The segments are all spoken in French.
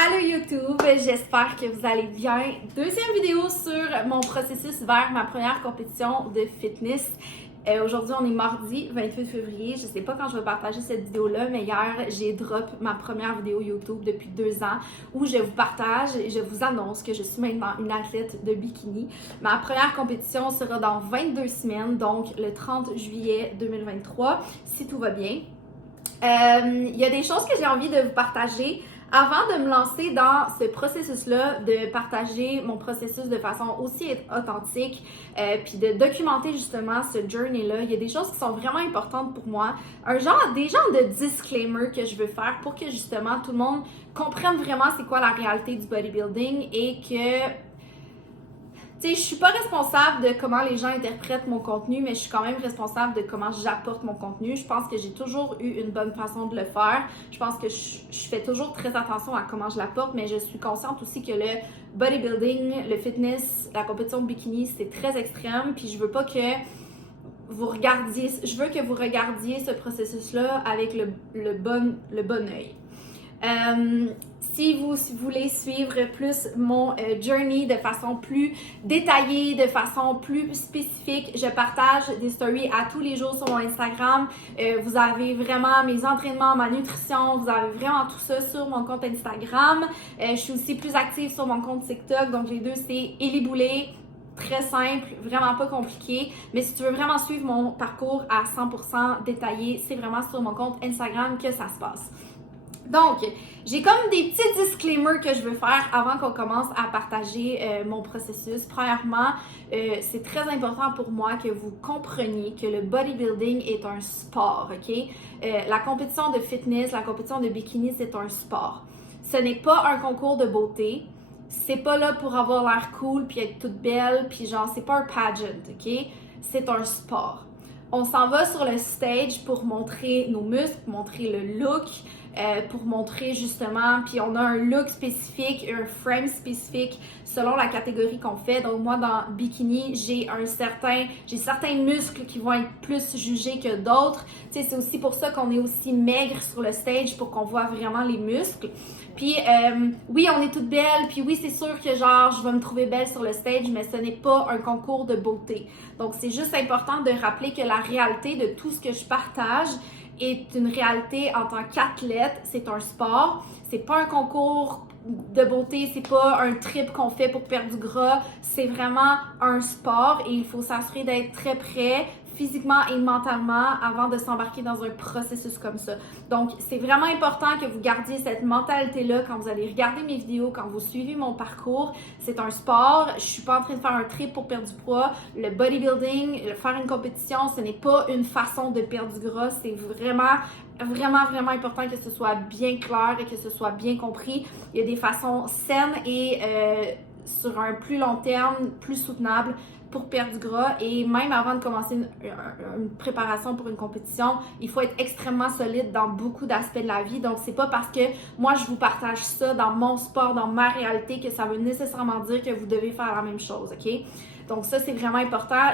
Allô YouTube, j'espère que vous allez bien. Deuxième vidéo sur mon processus vers ma première compétition de fitness. Aujourd'hui, on est mardi 28 février. Je sais pas quand je vais partager cette vidéo-là, mais hier, j'ai drop ma première vidéo YouTube depuis 2 ans où je vous partage et je vous annonce que je suis maintenant une athlète de bikini. Ma première compétition sera dans 22 semaines, donc le 30 juillet 2023, si tout va bien. Il y a des choses que j'ai envie de vous partager avant de me lancer dans ce processus-là, de partager mon processus de façon aussi authentique, puis de documenter justement ce journey-là. Il y a des choses qui sont vraiment importantes pour moi. Des genres de disclaimer que je veux faire pour que justement tout le monde comprenne vraiment c'est quoi la réalité du bodybuilding et que tu sais, je suis pas responsable de comment les gens interprètent mon contenu, mais je suis quand même responsable de comment j'apporte mon contenu. Je pense que j'ai toujours eu une bonne façon de le faire. Je pense que je fais toujours très attention à comment je l'apporte, mais je suis consciente aussi que le bodybuilding, le fitness, la compétition de bikini, c'est très extrême. Puis je veux pas que vous regardiez, je veux que vous regardiez ce processus-là avec le bon œil. Si vous voulez suivre plus mon journey de façon plus détaillée, de façon plus spécifique, je partage des stories à tous les jours sur mon Instagram. Vous avez vraiment mes entraînements, ma nutrition, vous avez vraiment tout ça sur mon compte Instagram. Je suis aussi plus active sur mon compte TikTok, donc les deux c'est Ellie Boulet. Très simple, vraiment pas compliqué. Mais si tu veux vraiment suivre mon parcours à 100% détaillé, c'est vraiment sur mon compte Instagram que ça se passe. Donc, j'ai comme des petits disclaimers que je veux faire avant qu'on commence à partager mon processus. Premièrement, c'est très important pour moi que vous compreniez que le bodybuilding est un sport, ok? La compétition de fitness, la compétition de bikini, c'est un sport. Ce n'est pas un concours de beauté. C'est pas là pour avoir l'air cool puis être toute belle, puis genre, c'est pas un pageant, ok? C'est un sport. On s'en va sur le stage pour montrer nos muscles, pour montrer le look, pour montrer justement, puis on a un look spécifique, un frame spécifique selon la catégorie qu'on fait. Donc moi dans bikini, j'ai certains muscles qui vont être plus jugés que d'autres. Tu sais, c'est aussi pour ça qu'on est aussi maigre sur le stage pour qu'on voit vraiment les muscles. Puis oui, on est toutes belles, puis oui, c'est sûr que genre je vais me trouver belle sur le stage, mais ce n'est pas un concours de beauté. Donc c'est juste important de rappeler que la réalité de tout ce que je partage est une réalité en tant qu'athlète, c'est un sport, c'est pas un concours de beauté, c'est pas un trip qu'on fait pour perdre du gras, c'est vraiment un sport et il faut s'assurer d'être très prêt physiquement et mentalement avant de s'embarquer dans un processus comme ça. Donc, c'est vraiment important que vous gardiez cette mentalité-là quand vous allez regarder mes vidéos, quand vous suivez mon parcours. C'est un sport, je suis pas en train de faire un trip pour perdre du poids. Le bodybuilding, faire une compétition, ce n'est pas une façon de perdre du gras, c'est vraiment important que ce soit bien clair et que ce soit bien compris. Il y a des façons saines et sur un plus long terme, plus soutenable pour perdre du gras et même avant de commencer une préparation pour une compétition, il faut être extrêmement solide dans beaucoup d'aspects de la vie. Donc, c'est pas parce que moi, je vous partage ça dans mon sport, dans ma réalité, que ça veut nécessairement dire que vous devez faire la même chose, OK? Donc, ça, c'est vraiment important.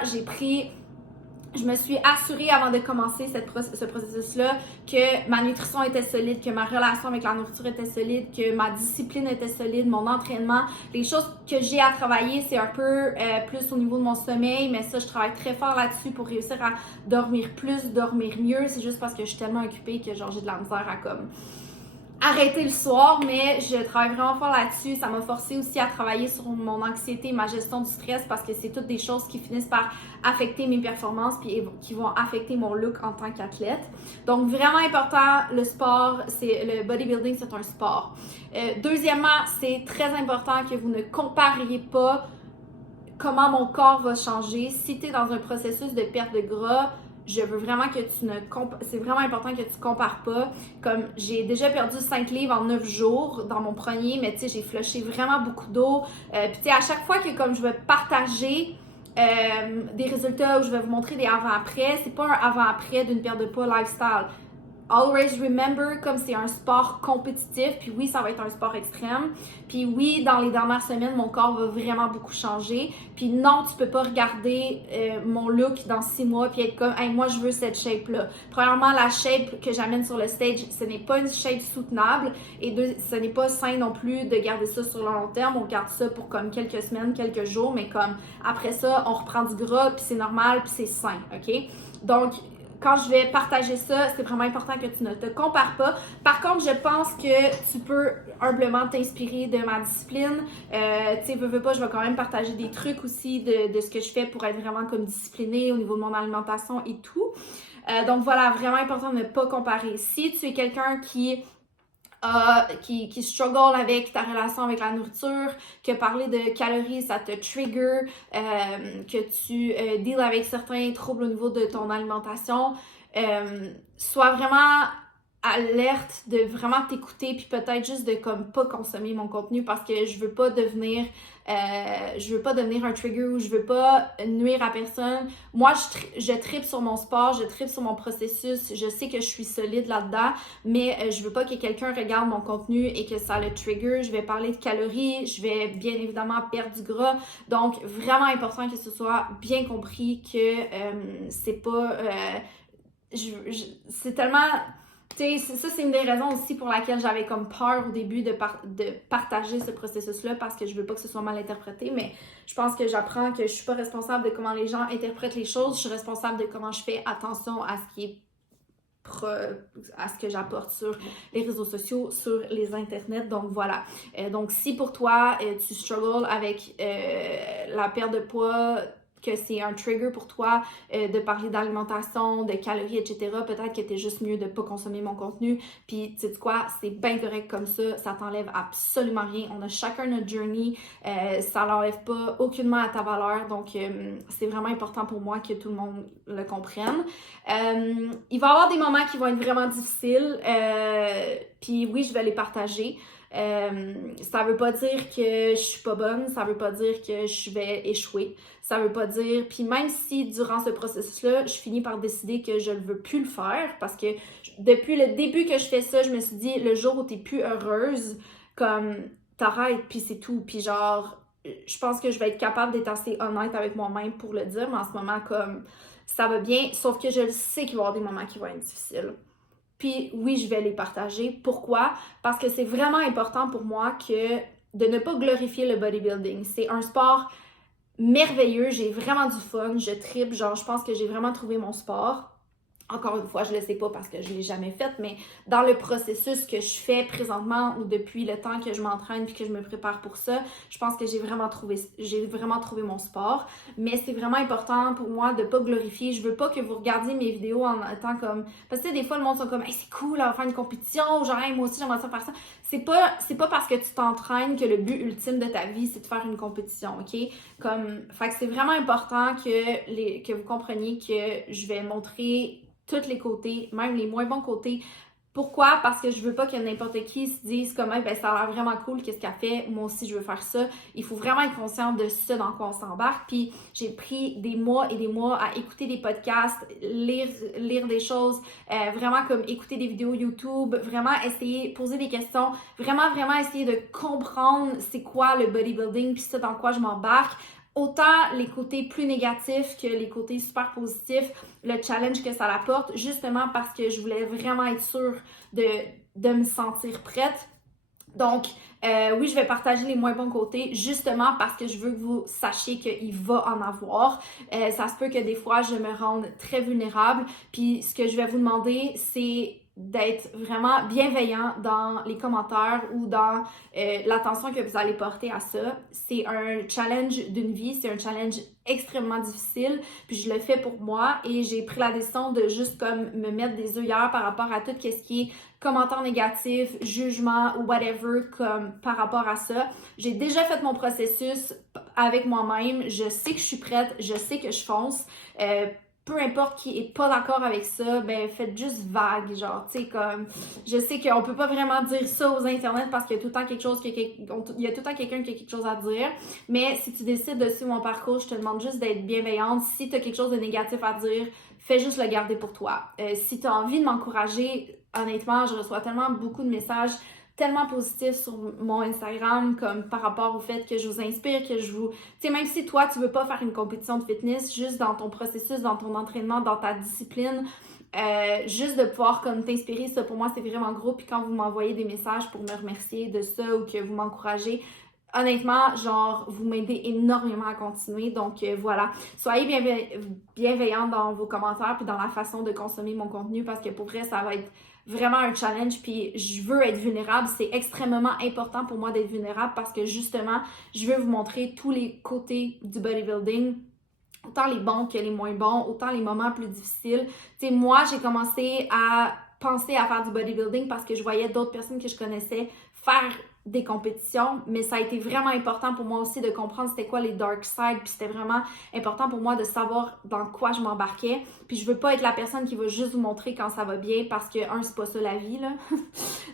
Je me suis assurée avant de commencer ce processus-là que ma nutrition était solide, que ma relation avec la nourriture était solide, que ma discipline était solide, mon entraînement. Les choses que j'ai à travailler, c'est un peu plus au niveau de mon sommeil, mais ça, je travaille très fort là-dessus pour réussir à dormir plus, dormir mieux. C'est juste parce que je suis tellement occupée que genre j'ai de la misère à comme arrêter le soir, mais je travaille vraiment fort là-dessus. Ça m'a forcé aussi à travailler sur mon anxiété, ma gestion du stress parce que c'est toutes des choses qui finissent par affecter mes performances puis qui vont affecter mon look en tant qu'athlète. Donc vraiment important, le sport, le bodybuilding, c'est un sport. Deuxièmement, c'est très important que vous ne compariez pas comment mon corps va changer. Si tu es dans un processus de perte de gras, je veux vraiment que c'est vraiment important que tu compares pas. Comme j'ai déjà perdu 5 livres en 9 jours dans mon premier, mais tu sais, j'ai flushé vraiment beaucoup d'eau. Puis tu sais, à chaque fois que comme je vais partager des résultats où je vais vous montrer des avant-après, c'est pas un avant-après d'une perte de poids lifestyle. always remember, comme c'est un sport compétitif, puis oui, ça va être un sport extrême, puis oui, dans les dernières semaines, mon corps va vraiment beaucoup changer, puis non, tu peux pas regarder mon look dans 6 mois, puis être comme, hey, moi, je veux cette shape-là. Premièrement, la shape que j'amène sur le stage, ce n'est pas une shape soutenable, et deux, ce n'est pas sain non plus de garder ça sur le long terme, on garde ça pour comme quelques semaines, quelques jours, mais comme après ça, on reprend du gras, puis c'est normal, puis c'est sain, ok? Donc, quand je vais partager ça, c'est vraiment important que tu ne te compares pas. Par contre, je pense que tu peux humblement t'inspirer de ma discipline. Tu sais, veux pas, je vais quand même partager des trucs aussi de ce que je fais pour être vraiment comme disciplinée au niveau de mon alimentation et tout. Donc voilà, vraiment important de ne pas comparer. Si tu es quelqu'un qui struggle avec ta relation avec la nourriture, que parler de calories, ça te trigger, que tu deals avec certains troubles au niveau de ton alimentation, sois vraiment alerte de vraiment t'écouter puis peut-être juste de comme pas consommer mon contenu parce que je veux pas devenir un trigger ou je veux pas nuire à personne. Moi, je tripe sur mon sport, je tripe sur mon processus, je sais que je suis solide là-dedans, mais je veux pas que quelqu'un regarde mon contenu et que ça le trigger. Je vais parler de calories, je vais bien évidemment perdre du gras, donc vraiment important que ce soit bien compris que c'est pas... c'est tellement... Tu sais, ça, c'est une des raisons aussi pour laquelle j'avais comme peur au début de partager ce processus-là parce que je veux pas que ce soit mal interprété, mais je pense que j'apprends que je suis pas responsable de comment les gens interprètent les choses, je suis responsable de comment je fais attention à ce qui est à ce que j'apporte sur les réseaux sociaux, sur les internets. Donc voilà. Donc si pour toi, tu struggles avec la perte de poids, que c'est un trigger pour toi de parler d'alimentation, de calories, etc., peut-être que t'es juste mieux de pas consommer mon contenu. Puis, tu sais quoi, c'est bien correct comme ça t'enlève absolument rien. On a chacun notre journey, ça l'enlève pas aucunement à ta valeur. Donc, c'est vraiment important pour moi que tout le monde le comprenne. Il va y avoir des moments qui vont être vraiment difficiles, puis oui, je vais les partager. Ça veut pas dire que je suis pas bonne, ça veut pas dire que je vais échouer, ça veut pas dire, puis même si durant ce processus-là, je finis par décider que je ne veux plus le faire, parce que depuis le début que je fais ça, je me suis dit, le jour où t'es plus heureuse, comme, t'arrêtes, puis c'est tout, puis genre, je pense que je vais être capable d'être assez honnête avec moi-même pour le dire, mais en ce moment, comme, ça va bien, sauf que je sais qu'il va y avoir des moments qui vont être difficiles. Puis oui, je vais les partager. Pourquoi? Parce que c'est vraiment important pour moi que de ne pas glorifier le bodybuilding. C'est un sport merveilleux, j'ai vraiment du fun, je tripe, genre je pense que j'ai vraiment trouvé mon sport. Encore une fois, je ne le sais pas parce que je ne l'ai jamais fait, mais dans le processus que je fais présentement ou depuis le temps que je m'entraîne puis que je me prépare pour ça, je pense que j'ai vraiment trouvé mon sport. Mais c'est vraiment important pour moi de ne pas glorifier. Je veux pas que vous regardiez mes vidéos en étant comme... Parce que des fois, le monde sont comme « Hey, c'est cool, on va faire une compétition. » Genre hey, « Moi aussi, j'aimerais ça faire ça. » C'est pas parce que tu t'entraînes que le but ultime de ta vie, c'est de faire une compétition, OK? Fait que c'est vraiment important que vous compreniez que je vais montrer tous les côtés, même les moins bons côtés. Pourquoi? Parce que je veux pas que n'importe qui se dise comme ben ça a l'air vraiment cool, qu'est-ce qu'elle fait, moi aussi je veux faire ça. Il faut vraiment être conscient de ça dans quoi on s'embarque. Puis j'ai pris des mois et des mois à écouter des podcasts, lire des choses, vraiment comme écouter des vidéos YouTube, vraiment essayer, poser des questions, vraiment essayer de comprendre c'est quoi le bodybuilding, puis ça dans quoi je m'embarque. Autant les côtés plus négatifs que les côtés super positifs, le challenge que ça apporte, justement parce que je voulais vraiment être sûre de me sentir prête. Donc, oui, je vais partager les moins bons côtés, justement parce que je veux que vous sachiez qu'il va en avoir. Ça se peut que des fois, je me rende très vulnérable. Puis, ce que je vais vous demander, c'est d'être vraiment bienveillant dans les commentaires ou dans l'attention que vous allez porter à ça. C'est un challenge d'une vie, c'est un challenge extrêmement difficile, puis je le fais pour moi et j'ai pris la décision de juste comme me mettre des œillères par rapport à tout ce qui est commentaires négatifs, jugements ou whatever comme par rapport à ça. J'ai déjà fait mon processus avec moi-même, je sais que je suis prête, je sais que je fonce. peu importe qui est pas d'accord avec ça, ben faites juste vague, genre, tu sais, comme, je sais qu'on peut pas vraiment dire ça aux internets parce qu'il y a tout le temps quelque chose, il y a tout le temps quelqu'un qui a quelque chose à dire, mais si tu décides de suivre mon parcours, je te demande juste d'être bienveillante. Si tu as quelque chose de négatif à dire, fais juste le garder pour toi. Si tu as envie de m'encourager, honnêtement, je reçois tellement beaucoup de messages tellement positifs sur mon Instagram, comme par rapport au fait que je vous inspire, que je vous... Tu sais, même si toi, tu veux pas faire une compétition de fitness, juste dans ton processus, dans ton entraînement, dans ta discipline, juste de pouvoir comme t'inspirer, ça pour moi, c'est vraiment gros. Puis quand vous m'envoyez des messages pour me remercier de ça ou que vous m'encouragez, honnêtement, genre, vous m'aidez énormément à continuer. Donc, voilà. Soyez bienveillants dans vos commentaires puis dans la façon de consommer mon contenu parce que pour vrai, ça va être vraiment un challenge. Puis, je veux être vulnérable. C'est extrêmement important pour moi d'être vulnérable parce que justement, je veux vous montrer tous les côtés du bodybuilding. Autant les bons que les moins bons, autant les moments plus difficiles. Tu sais, moi, j'ai commencé à penser à faire du bodybuilding parce que je voyais d'autres personnes que je connaissais faire des compétitions, mais ça a été vraiment important pour moi aussi de comprendre c'était quoi les dark sides, puis c'était vraiment important pour moi de savoir dans quoi je m'embarquais, puis je veux pas être la personne qui va juste vous montrer quand ça va bien parce que, c'est pas ça la vie, là.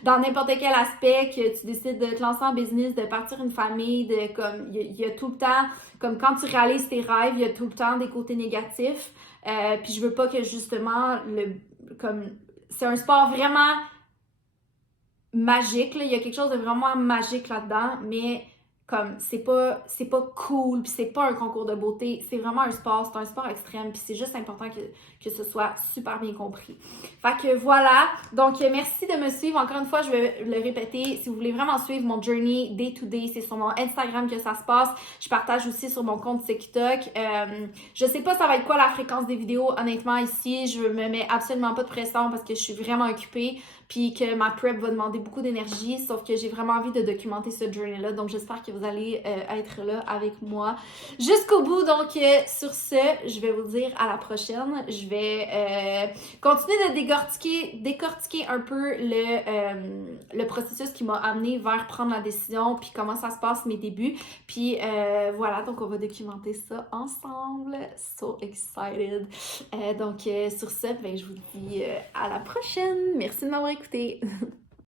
Dans n'importe quel aspect, que tu décides de te lancer en business, de partir une famille, de comme, il y a tout le temps, comme quand tu réalises tes rêves, il y a tout le temps des côtés négatifs, puis je veux pas que justement, c'est un sport vraiment magique, là. Il y a quelque chose de vraiment magique là-dedans, mais comme c'est pas cool, puis c'est pas un concours de beauté, c'est vraiment c'est un sport extrême, puis c'est juste important que ce soit super bien compris. Fait que voilà, donc merci de me suivre, encore une fois, je vais le répéter, si vous voulez vraiment suivre mon journey day to day, c'est sur mon Instagram que ça se passe, je partage aussi sur mon compte TikTok, je sais pas ça va être quoi la fréquence des vidéos, honnêtement ici, je me mets absolument pas de pression parce que je suis vraiment occupée, puis que ma prep va demander beaucoup d'énergie, sauf que j'ai vraiment envie de documenter ce journey-là, donc j'espère que vous allez être là avec moi jusqu'au bout. Donc sur ce, je vais vous dire à la prochaine. Je vais continuer de décortiquer un peu le processus qui m'a amené vers prendre la décision, puis comment ça se passe mes débuts. Puis voilà, donc on va documenter ça ensemble. So excited! Donc sur ce, ben, je vous dis à la prochaine. Merci de m'avoir écouté.